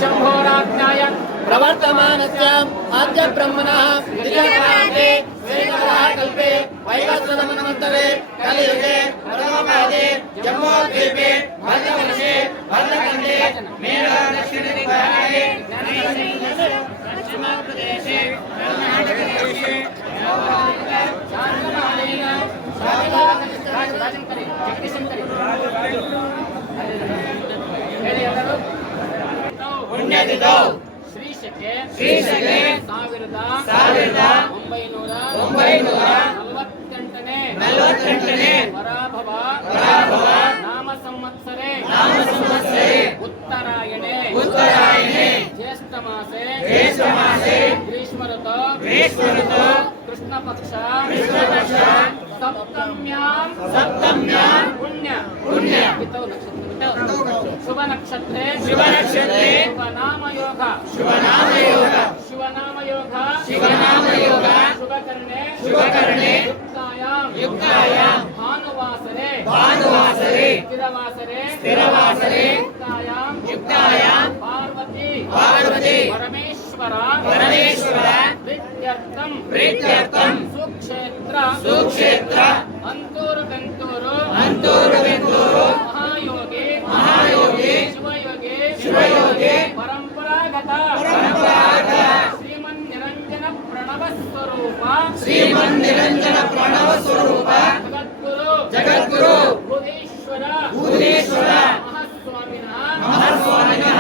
शंभोराज्ञाय प्रवर्तमानस्याम् आद्य ब्रह्मणः द्वितीयकाले वेदकल्पे वैवस्वतमन्वन्तरे कलियुगे प्रथमपादे जम्बूद्वीपे भद्रवर्षे भद्रखण्डे ಪುಣ್ಯತಿಥೌ ಶ್ರೀಶಕೆ 1948ನೇ ಪರಾಭವ ನಾಮ ಸಂವತ್ಸರೆ ಉತ್ತರಾಯಣೆ ಜ್ಯೇಷ್ಠ ಮಾಸೆ ಗ್ರೀಷ್ಮ ಋತು ಕೃಷ್ಣ ಪಕ್ಷ ಸಪ್ತಮ್ಯಾಂ ಪುಣ್ಯ ಶುಭ ನಕ್ಷತ್ರೆ ಶಿವನಾಮಯೋಗ ಶುಭಕರ್ಣೆ ಯುಕ್ತಾಯಾಂ ಭಾನುವಾಸರೆ ಸ್ಥಿರವಾಸರೆ ಯುಕ್ತಾಯಾಂ ಪಾರ್ವತಿ ಪರಮೇಶ್ವರ ಪ್ರೀತ್ಯರ್ಥಂ ಸುಕ್ಷೇತ್ರ ಅಂತೂರು ಗಂತೂರು ಮಹಾಯೋಗಿ ಶಿವಯೋಗಿ ಪರಂಪರಾಗತ ಶ್ರೀಮನ್ನಿರಂಜನ ಪ್ರಣವ ಸ್ವರೂಪ ಜಗದ್ಗುರು ಬುಧೇಶ್ವರ ಮಹಾಸ್ವಾಮಿನಃ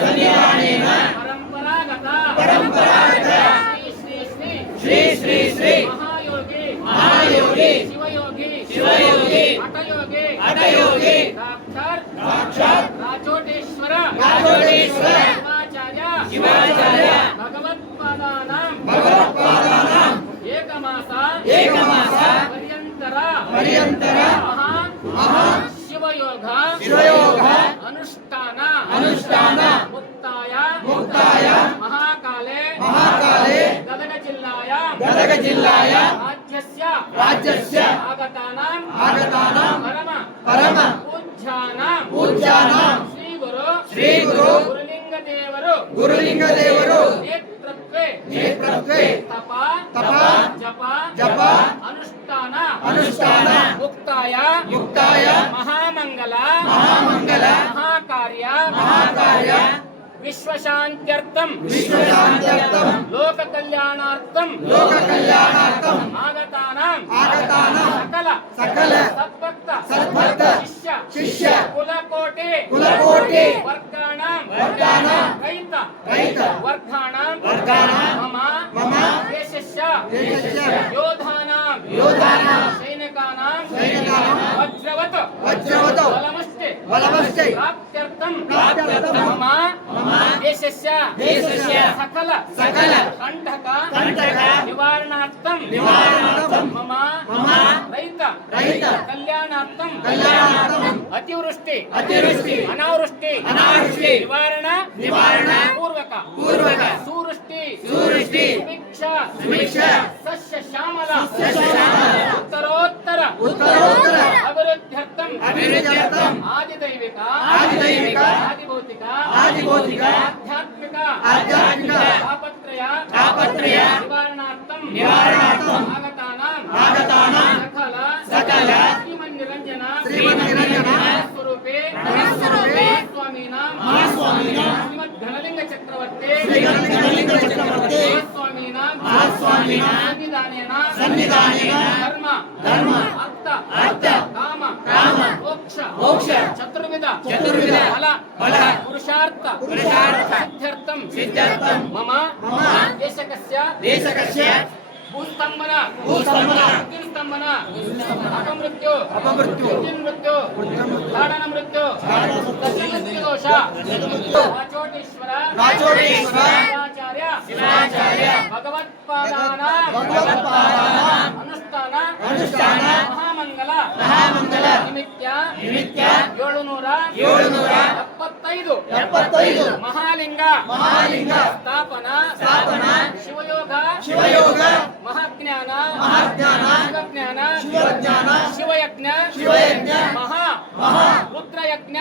ಸನ್ನಿಧಾನೇನ ಪರಂಪರಾಗತ ಶ್ರೀ ಮಹಾಯೋಗಿ ಶಿವಯೋಗಿ ಹಠಯೋಗಿ ಸಾಕ್ಷಾತ್ ರಾಚೋಟೇಶ್ವರ ಶಿವಾಚಾರ್ಯ ಭಗವತ್ಪಾದಾನಾಂ ಏಕಮಾಸ ಪರ್ಯಂತರ ಮಹಾ ಶಿವಯೋಗ ಅನುಷ್ಠಾನ ಮುಕ್ತಾಯ ಮಹಾಕಾಲೆ ಗದಗ ಜಿಲ್ಲಾಯ ರಾಜ್ಯಸ್ಯ ಆಗತಾನಾಂ ಪರಮ ಪೂಜ್ಯಾನಾಂ ಶ್ರೀ ಗುರು ಗುರುಲಿಂಗ ದೇವರು ನೇತೃತ್ವೇ ತಪ ಜಪ ಅನುಷ್ಠಾನ ಮುಕ್ತಾಯ ಮಹಾಮಂಗಲ ಮಹಾಕಾರ್ಯ ವಿಶ್ವಶಾಂತ್ಯರ್ಥಂ ಲೋಕ ಕಲ್ಯಾಣಾರ್ಥಂ ಆಗತಾನಾಂ ಸಕಲ ಸದ್ಭಕ್ತ ಶಿಷ್ಯ ಕುಲಕೋಟಿ ವರ್ಗಾಣಾಂ ರೈತ ವರ್ಗಾಣಾಂ ಮಮ ದೇಶಸ್ಯ ಯೋಧಾನಾಂ ಸೈನಿಕಾನಾಂ ವಜ್ರವತ್ ಬಲಮಷ್ಟೆ ಪ್ರಾಪ್ತ್ಯರ್ಥಂ ಮಮ ದೇಶಸ್ಯ ಸಕಲ ಕಂಟಕ ನಿವಾರಣಾರ್ಥಂ ಮಮ ರೈತ ಕಲ್ಯಾಣಾರ್ಥಂ ಅತಿವೃಷ್ಟಿ ಅನಾವೃಷ್ಟಿ ನಿವಾರಣ ಪೂರ್ವಕ ಸೂವೃಷ್ಟಿ ಸುಭಿಕ್ಷ ಸಸ್ಯ ಶ್ಯಾಮಲ ಉತ್ತರೋತ್ತರ ಅಭಿವೃದ್ಧ್ಯರ್ಥಂ ಆದಿದೈವಿಕ ಆದಿಭೌತಿಕ ಆಧ್ಯಾತ್ಮಿಕ ತಾಪತ್ರಯ ನಿವಾರಣಾರ್ಥಂ ಆಗತಾನಾಂ ಸಕಲ ಶ್ರೀಮನ್ನಿರಂಜನ ಸ್ವರೂಪೇ ಮಹಾಸ್ವಾಮಿನಾಂ ಶ್ರೀಮದ್ ಘನಲಿಂಗ ಚಕ್ರವರ್ತಿ ಮಹಾಸ್ವಾಮಿನಾಂ ಸನ್ನಿಧಾನೇನ ಧರ್ಮ ಅರ್ಥ ಕಾಮ ಮೋಕ್ಷ ಚತುರ್ವಿಧ ಫಲ ಪುರುಷಾರ್ಥ ಸಿದ್ಧ್ಯರ್ಥಂ ಮಮ ದೇಶಕಸ್ಯ ಭೂಸ್ತಂಭನ ಅಪಮೃತ್ಯು ಮೃತ್ಯು ತಾಡನ ಮೃತ್ಯು ದೋಷ ರಾಚೋಟೇಶ್ವರ ಶಿವಾಚಾರ್ಯ ಭಗವತ್ಪಾದಾನಾಂ ಅನುಷ್ಠಾನ ಮಹಾಮಂಗಲ ನಿಮಿತ್ಯ 775 ಮಹಾಲಿಂಗ ಸ್ಥಾಪನಾ ಶಿವಯೋಗ ಮಹಾಜ್ಞಾನ ಶಿವಯಜ್ಞ ಮಹಾ ರುದ್ರಯಜ್ಞ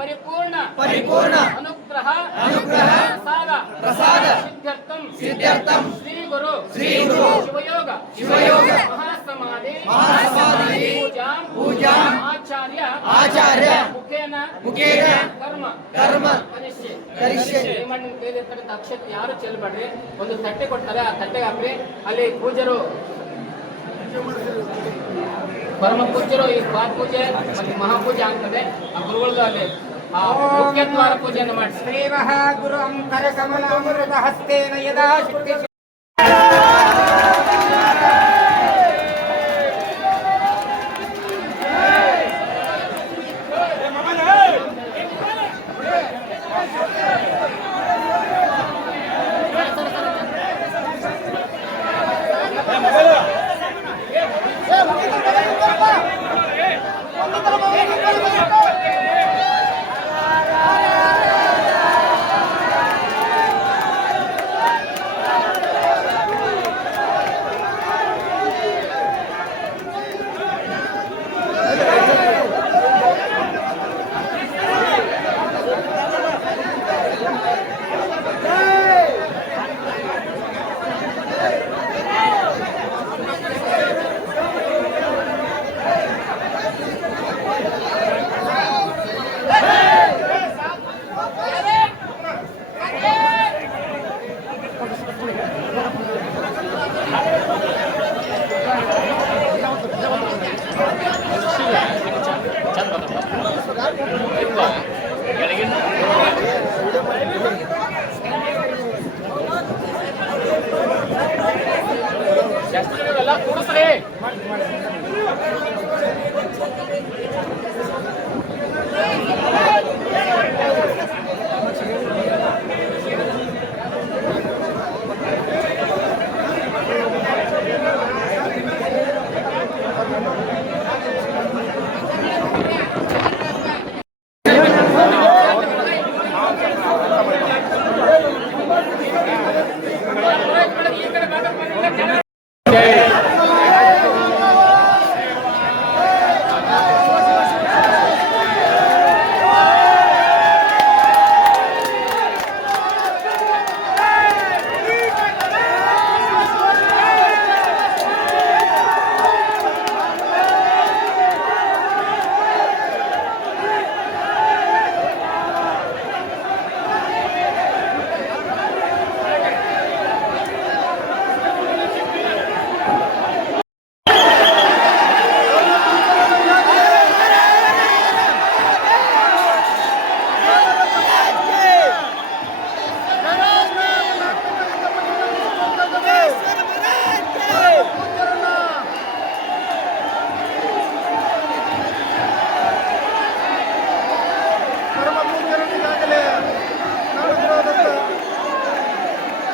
ಪರಿಪೂರ್ಣ ಅನುಗ್ರಹ ಪ್ರಸಾದ ಸಿದ್ಧ್ಯರ್ಥಂ ಶ್ರೀ ಗುರು ಶಿವಯೋಗ ಮಹಾಸಮಾಧಿ ಪೂಜಾ ಆಚಾರ್ಯ ಮುಖೇನ ಕರ್ಮ ಅಕ್ಷತೆ ಯಾರು ಚೆಲ್ಬೇಡ್ರಿ. ಒಂದು ತಟ್ಟೆ ಕೊಡ್ತಾರೆ, ಆ ತಟ್ಟೆಗೆ ಹಾಕ್ರಿ. ಅಲ್ಲಿ ಪೂಜರು ಪರಮ ಪೂಜ್ಯರು ಈ ಪಾದ ಪೂಜೆ ಮತ್ತು ಮಹಾಪೂಜೆ ಆಗ್ತದೆ. ಆ ಗುರುಗಳದ್ದು ಅಲ್ಲಿ ಮುಖ್ಯ ದ್ವಾರ ಪೂಜೆಯನ್ನು ಮಾಡಿ. ಶ್ರೀಮಃ ಗುರು ಅಂಕರ ಕಮಲಾಮೃತ ಹಸ್ತೇನ ಯದಾ ಶಕ್ತಿ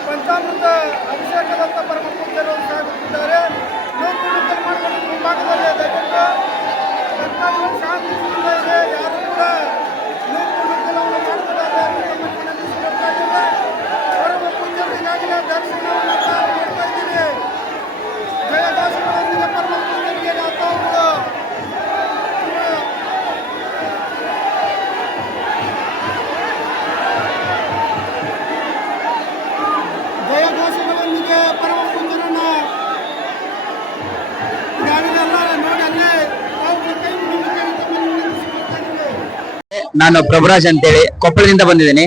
ಪಂಚಾಮೃತ ಅಭಿಷೇಕದಂತ ಪರಮ ಪೂಜ್ಯರು ಸಾಗುತ್ತಿದ್ದಾರೆ. ಮುಂಭಾಗದಲ್ಲಿ ದಯವಿಟ್ಟು ಸರ್ಕಾರವು ಶಾಂತಿ ಸುಮ್ಮನೆ ಇದೆ. ಯಾರು ಕೂಡ ನೂಕುನುಗ್ಗಲವನ್ನು ಮಾಡುತ್ತಿದ್ದಾರೆ ಪರಮ ಪೂಜ್ಯರು ಈಗಾಗಲೇ ದರ್ಶನವನ್ನು ಮಾಡ್ತಾ ಇದ್ದೀವಿ. ಜಯಘೋಷಗಳೊಂದಿಗೆ ಪರಮ ಪೂಜ್ಯರಿಗೆ ನಾಥವರು ಜಯಘೋಷಗಳೊಂದಿಗೆ ಪರಮ ಪೂಜ್ಯರನ್ನ ಈಗಾಗಲೆಲ್ಲ ನೋಡಿ ಅಲ್ಲೇ ತಾವು ಕೈ ಮುಗಿದು ನಾನು ಪ್ರಭುರಾಜ್ ಅಂತೇಳಿ ಕೊಪ್ಪಳದಿಂದ ಬಂದಿದ್ದೀನಿ.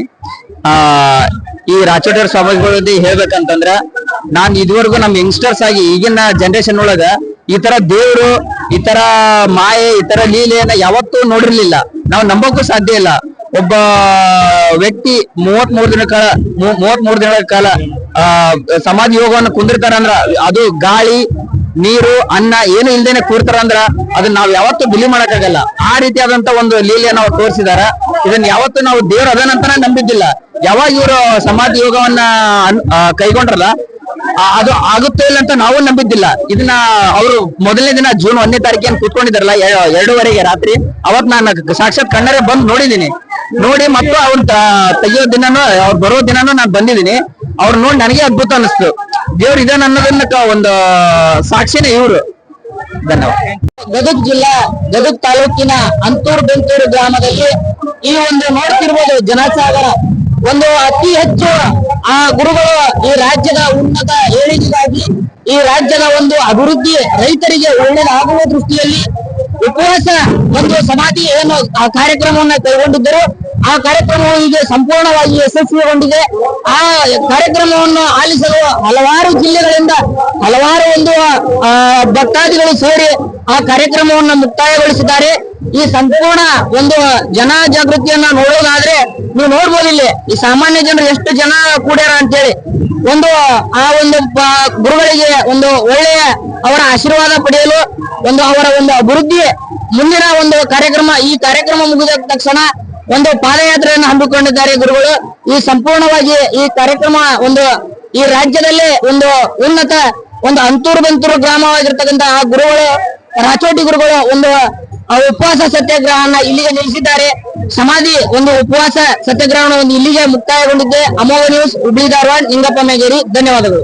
ಈ ರಾಚೋಟರ್ ಸ್ವಾಮಿಗಳ ಹೇಳ್ಬೇಕಂತಂದ್ರ ನಾನ್ ಇದುವರೆಗೂ ನಮ್ ಯಂಗ್ಸ್ಟರ್ಸ್ ಆಗಿ ಈಗಿನ ಜನರೇಷನ್ ಒಳಗ ಈ ತರ ದೇವ್ರು, ಈ ತರ ಮಾಯೆ, ಈ ತರ ಲೀಲೆಯನ್ನ ಯಾವತ್ತೂ ನೋಡಿರ್ಲಿಲ್ಲ. ನಾವು ನಂಬೋಕ್ಕೂ ಸಾಧ್ಯ ಇಲ್ಲ. ಒಬ್ಬ ವ್ಯಕ್ತಿ 33 ದಿನಗಳ ಕಾಲ ಸಮಾಧಿ ಯೋಗವನ್ನು ಕುಂದಿರ್ತಾರಂದ್ರ ಅದು ಗಾಳಿ, ನೀರು, ಅನ್ನ ಏನು ಇಲ್ದೇನೆ ಕೂರ್ತಾರಂದ್ರ ಅದನ್ನ ನಾವ್ ಯಾವತ್ತೂ ಬಿಲೀವ್ ಮಾಡಕ್ಕಾಗಲ್ಲ. ಆ ರೀತಿಯಾದಂತ ಒಂದು ಲೀಲೆಯನ್ನು ಅವ್ರು ತೋರಿಸಿದಾರ. ಇದನ್ನ ಯಾವತ್ತೂ ನಾವು ದೇವ್ರ ಅದನ್ನಂತಾನೆ ನಂಬಿದ್ದಿಲ್ಲ. ಯಾವಾಗ ಇವರು ಸಮಾಧಿ ಯೋಗವನ್ನ ಕೈಗೊಂಡ್ರಲ್ಲ ಅದು ಆಗುತ್ತೋ ಇಲ್ಲ ಅಂತ ನಾವು ನಂಬಿದ್ದಿಲ್ಲ. ಇದನ್ನ ಅವರು ಮೊದಲನೇ ದಿನ ಜೂನ್ 1ನೇ ತಾರೀಕಿಗೆ ಕೂತ್ಕೊಂಡಿದಾರಲ್ಲ 2:30 ರಾತ್ರಿ, ಅವತ್ ನಾನು ಸಾಕ್ಷಾತ್ ಕಣ್ಣರೇ ಬಂದು ನೋಡಿದೀನಿ. ನೋಡಿ ಮತ್ತು ಅವ್ರ ತೆಗಿಯೋ ದಿನನೂ ಅವ್ರು ಬರೋ ದಿನಾನು ನಾನು ಬಂದಿದ್ದೀನಿ. ಅವ್ರು ನೋಡಿ ನನಗೆ ಅದ್ಭುತ ಅನಿಸ್ತು. ದೇವ್ರು ಇದನ್ನ ಅನ್ನೋದನ್ನ ಒಂದು ಸಾಕ್ಷಿನೇ ಇವ್ರು. ಧನ್ಯವಾದ. ಗದಗ್ ಜಿಲ್ಲಾ ಗದಗ್ ತಾಲೂಕಿನ ಅಂತೂರು ಬೆಂತೂರು ಗ್ರಾಮದಲ್ಲಿ ಈ ಒಂದು ನೋಡ್ತಿರ್ಬೋದು ಜನಸಾಗರ ಒಂದು ಅತಿ ಹೆಚ್ಚು ಆ ಗುರುಗಳು ಈ ರಾಜ್ಯದ ಉನ್ನತ ಏಳಿಗೆಗಾಗಿ, ಈ ರಾಜ್ಯದ ಒಂದು ಅಭಿವೃದ್ಧಿ, ರೈತರಿಗೆ ಒಳ್ಳೆಯದಾಗುವ ದೃಷ್ಟಿಯಲ್ಲಿ ಉಪವಾಸ ಒಂದು ಸಮಾಧಿ ಏನು ಆ ಕಾರ್ಯಕ್ರಮವನ್ನ ಕೈಗೊಂಡಿದ್ದರು. ಆ ಕಾರ್ಯಕ್ರಮವು ಈಗ ಸಂಪೂರ್ಣವಾಗಿ ಯಶಸ್ವಿಗೊಂಡಿದೆ. ಆ ಕಾರ್ಯಕ್ರಮವನ್ನು ಆಲಿಸಲು ಹಲವಾರು ಜಿಲ್ಲೆಗಳಿಂದ ಹಲವಾರು ಒಂದು ಭಕ್ತಾದಿಗಳು ಸೇರಿ ಆ ಕಾರ್ಯಕ್ರಮವನ್ನು ಮುಕ್ತಾಯಗೊಳಿಸಿದ್ದಾರೆ. ಈ ಸಂಪೂರ್ಣ ಒಂದು ಜನ ಜಾಗೃತಿಯನ್ನ ನೋಡೋದಾದ್ರೆ ನೀವು ನೋಡ್ಬೋದು ಇಲ್ಲಿ ಈ ಸಾಮಾನ್ಯ ಜನರು ಎಷ್ಟು ಜನ ಕೂಡ್ಯಾರ ಅಂತೇಳಿ. ಒಂದು ಆ ಒಂದು ಗುರುಗಳಿಗೆ ಒಂದು ಒಳ್ಳೆಯ ಅವರ ಆಶೀರ್ವಾದ ಪಡೆಯಲು, ಒಂದು ಅವರ ಒಂದು ಅಭಿವೃದ್ಧಿ ಮುಂದಿನ ಒಂದು ಕಾರ್ಯಕ್ರಮ, ಈ ಕಾರ್ಯಕ್ರಮ ಮುಗಿದ ತಕ್ಷಣ ಒಂದು ಪಾದಯಾತ್ರೆಯನ್ನು ಹಮ್ಮಿಕೊಂಡಿದ್ದಾರೆ ಗುರುಗಳು. ಈ ಸಂಪೂರ್ಣವಾಗಿ ಈ ಕಾರ್ಯಕ್ರಮ ಒಂದು ಈ ರಾಜ್ಯದಲ್ಲೇ ಒಂದು ಉನ್ನತ ಒಂದು ಅಂತೂರು ಬೆಂತೂರು ಗ್ರಾಮವಾಗಿರ್ತಕ್ಕಂಥ ಆ ಗುರುಗಳು, ರಾಚೋಟಿ ಗುರುಗಳು ಒಂದು ಉಪವಾಸ ಸತ್ಯಾಗ್ರಹವನ್ನ ಇಲ್ಲಿಗೆ ನಿಲ್ಲಿಸಿದ್ದಾರೆ. ಸಮಾಧಿ ಒಂದು ಉಪವಾಸ ಸತ್ಯಾಗ್ರಹವನ್ನು ಇಲ್ಲಿಗೆ ಮುಕ್ತಾಯಗೊಂಡಿದ್ದೆ. ಅಮೋಘ ನ್ಯೂಸ್, ಹುಬ್ಳಿ ಧಾರವಾಡ, ನಿಂಗಪ್ಪ ಮೇಗೇರಿ. ಧನ್ಯವಾದಗಳು.